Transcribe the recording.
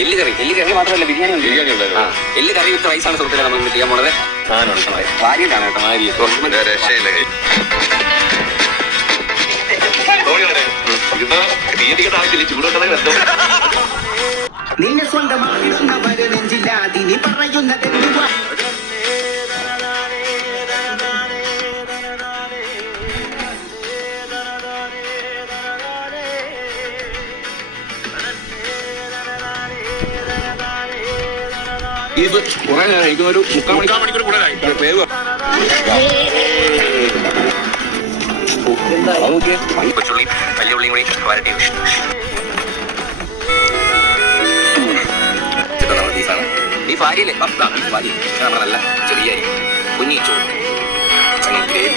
എല്ലുകറി മാത്രമല്ല ബിരിയാണി ഉണ്ട്. എല്ലുകറി വിത്ത് റൈസാണ് സുഹൃത്തുക്കളെ നമ്മൾ ചെയ്യാൻ പോണത്. വാരിയിട്ടാണ് കേട്ടോ. രക്ഷയില്ല. നിന്നെ സ്വന്തമായിരുന്നവര് നെഞ്ചില്ലാതിനി പറയുന്നതെന്തുവാ? ഇത് കുറെ നേരം എനിക്കൊരു 3/4 മണിക്കൂർ കൂടെ വേവ്. കൊച്ചുള്ളി വലിയ ഉള്ളിയും കൂടി വരട്ടി ബീഫാണ്. ബീഫ് ആരിയല്ലേ? ബീഫ് ആരി നമ്മുടെ നല്ല ചെറിയ അരി കുഞ്ഞി ചോറ് ഗ്രേവി